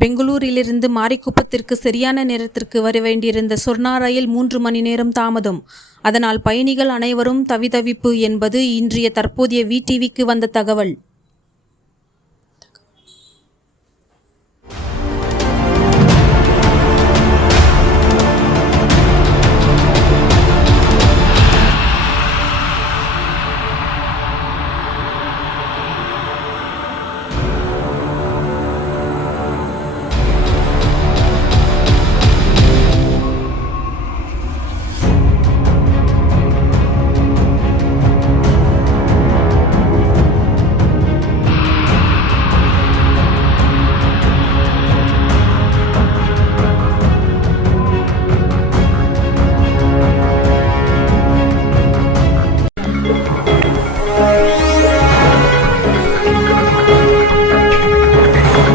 பெங்களூரிலிருந்து மாரிக்குப்பத்திற்கு சரியான நேரத்திற்கு வர வேண்டியிருந்த சொர்ணா ரயில் 3 மணி நேரம் தாமதம். அதனால் பயணிகள் அனைவரும் தவிதவிப்பு என்பது இன்றைய தற்போதைய VTVக்கு வந்த தகவல்.